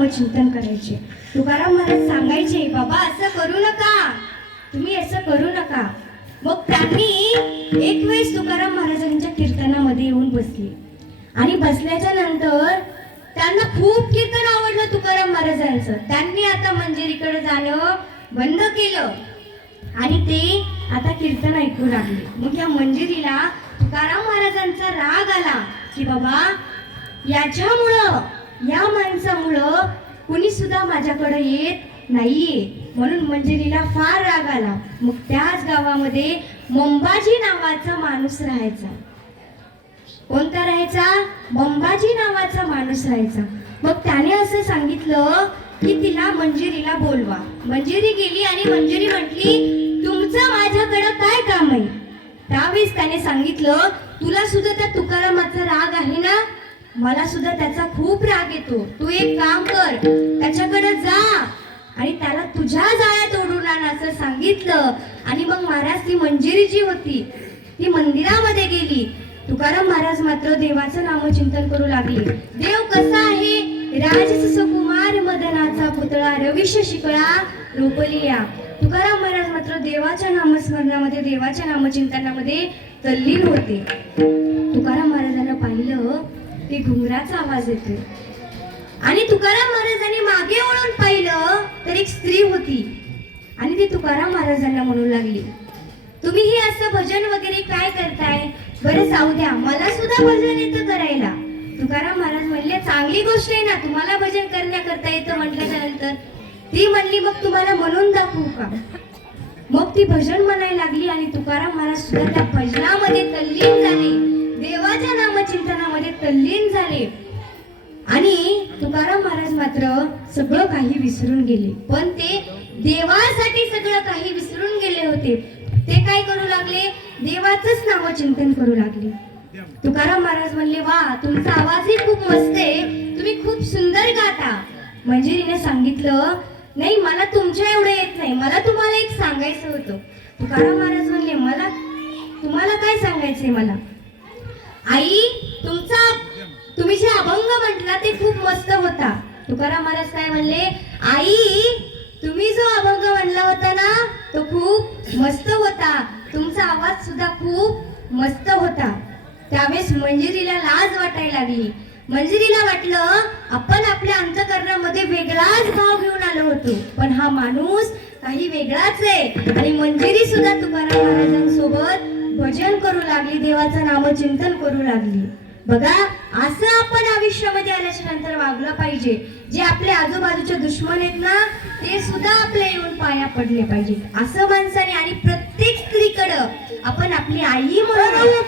नामचिंतन करायचे. तुकाराम महाराज सांगायचे, बाबा असं करू नका, तुम्ही असं करू नका. मग त्यांनी एक वेळेस तुकाराम महाराजांच्या कीर्तनामध्ये येऊन बसले आणि बसल्याच्या नंतर त्यांना खूप कीर्तन आवडलं तुकाराम महाराजांचं. त्यांनी आता मंजिरीकडे जाणं बंद केलं आणि ते आता कीर्तन ऐकू लागले. मग या मंजिरीला तुकाराम महाराजांचा राग आला की बाबा याच्यामुळं, या माणसामुळं कुणी सुद्धा माझ्याकडे येत नाहीये, म्हणून मंजिरीला फार राग आला. मग त्याच गावामध्ये मंबाजी नावाचा माणूस राहायचा. कोणता राहायचा? मंबाजी नावाचा माणूस राहायचा. मग त्याने असं सांगितलं की तिला मंजिरीला बोलवा. मंजिरी गेली आणि मंजिरी म्हटली, तुमचं माझ्याकडं काय काम आहे? त्यावेळेस त्याने सांगितलं, तुला सुद्धा त्या तुकारामाचा राग आहे ना, मला सुद्धा त्याचा खूप राग येतो. तू एक काम कर, त्याच्याकडे जा आणि त्याला तुझ्या जाळ्यात ओढून आण असं सांगितलं. आणि मग महाराज ती मंजिरी जी होती ती मंदिरामध्ये गेली. तुकाराम महाराज मात्र देवाचं नामचिंतन करू लागले. देव कसा आहे? राजस कुमार मदनाचा पुतळा रविश शिकळा रोपलिया. तुकाराम महाराज मात्र देवाच्या नामस्मरणामध्ये, देवाच्या नामचिंतनामध्ये तल्लीन होते. तुकाराम महाराजांना पाहिलं ते घुंगराचा आवाज येतोय आणि तुकाराम महाराजांनी मागे वळून पाहिलं तर एक स्त्री होती आणि ती तुकाराम महाराजांना म्हणू लागली, तुम्ही हे असं भजन वगैरे काय करताय? बरं जाऊ द्या, मला सुद्धा भजन येतं करायला. तुकाराम महाराज म्हणले, चांगली गोष्ट आहे ना, तुम्हाला भजन करण्याकरता येतं म्हटल्याच्या नंतर ती म्हणली, मग तुम्हाला म्हणून दाखवू का? मग ती भजन म्हणायला लागली आणि तुकाराम महाराज सुद्धा त्या भजनामध्ये तल्लीन झाले, देवाच्या नामचिंतनामध्ये तल्लीन झाले. आणि तुकाराम महाराज मात्र सगळं काही विसरून गेले, पण ते देवासाठी सगळं काही विसरून गेले होते. ते काय करू लागले? देवाचंच नामचिंतन करू लागले. तुकाराम महाराज म्हणले, वा, तुमचा आवाजही खूप मस्त आहे, तुम्ही खूप सुंदर गाता. मंजिरीने सांगितलं, नाही, मला तुमच्या एवढं येत नाही, मला तुम्हाला एक सांगायचं होतं. तुकाराम महाराज म्हणले, मला तुम्हाला काय सांगायचंय? मला आई, तुम्ही जे अभंग म्हटला ते खूप मस्त होता. तुकाराम महाराज काय म्हणले, आई, तुम्ही जो अभंग म्हणला होता ना तो खूप मस्त होता, तुमचा आवाज सुद्धा खूप मस्त होता. त्यावेळेस मंजिरीला लाज वाटायला लागली. मंजिरीला वाटलं आपण आपल्या अंतःकरणामध्ये वेगळाच भाव घेऊन आलो होतो, पण हा माणूस काही वेगळाच आहे. आणि मंजिरी सुद्धा तुकाराम महाराजांसोबत भजन करू लागली, देवाचं नामचिंतन करू लागली. बघा, असं आपण आयुष्यामध्ये आल्याच्या नंतर वागलं पाहिजे. जे आपले आजूबाजूचे दुश्मन आहेत ना, ते सुद्धा आपल्या येऊन पाया पडले पाहिजे असं माणसाने. आणि प्रत्येक स्त्रीकडं आपण आपली आई म्हणून